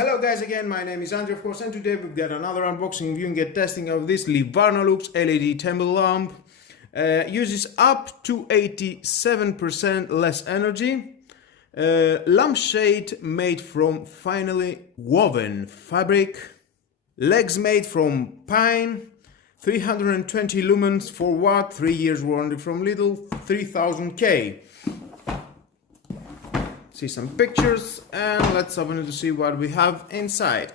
Hello guys again, my name is Andrew of course, and today we've got another unboxing, viewing and testing of this Livarnolux LED table lamp. Uses up to 87% less energy. Lampshade made from finely woven fabric. Legs made from pine. 320 lumens for watt, 3 years warranty from Lidl, 3000K. See some pictures and let's open it to see what we have inside.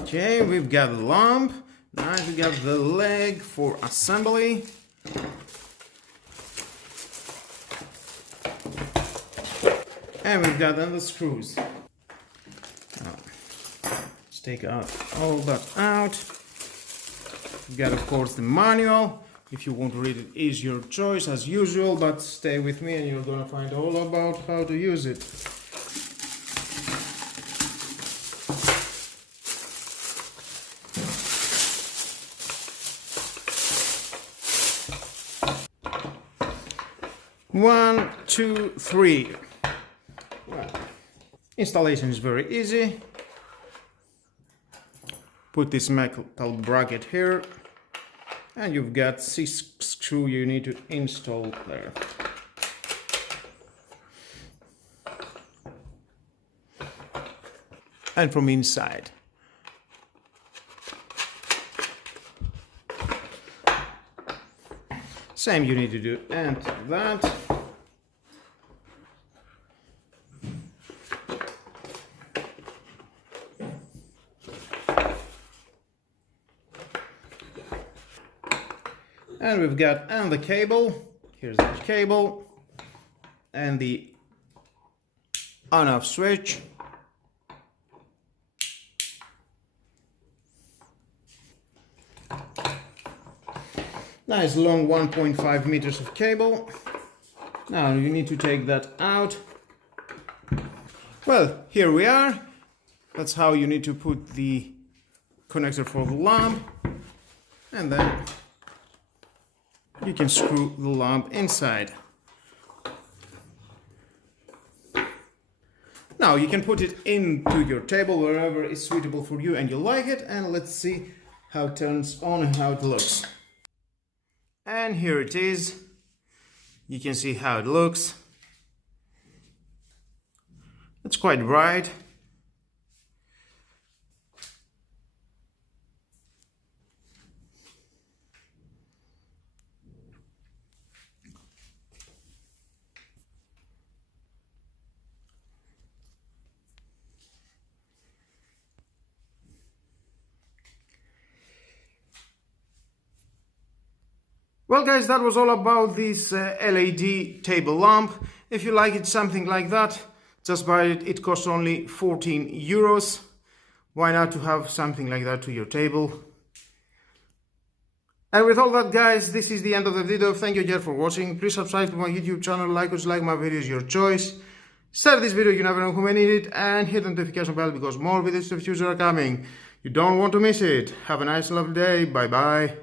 Okay, we've got the lamp. Nice, we got the leg for assembly. And we've got then the screws. Take out all that out. You got of course the manual. If you want to read it, is your choice as usual, but stay with me and you're gonna find all about how to use it. One, two, three. Well, installation is very easy. Put this metal bracket here and you've got 6 screws you need to install there. And from inside. Same you need to do, and that. And we've got the cable. Here's the cable and the on-off switch. Nice long 1.5 meters of cable. Now you need to take that out. Well, here we are. That's how you need to put the connector for the lamp, and then you can screw the lamp inside. Now you can put it into your table wherever is suitable for you and you like it, and let's see how it turns on and how it looks. And here it is. You can see how it looks. It's quite bright. Well guys, that was all about this LED table lamp. If you like it, something like that, just buy it. It costs only 14 euros. Why not to have something like that to your table? And with all that guys, this is the end of the video. Thank you again for watching. Please subscribe to my YouTube channel, like my videos, your choice. Share this video, you never know who may need it, and hit the notification bell because more videos in the future are coming. You don't want to miss it. Have a nice lovely day. Bye bye.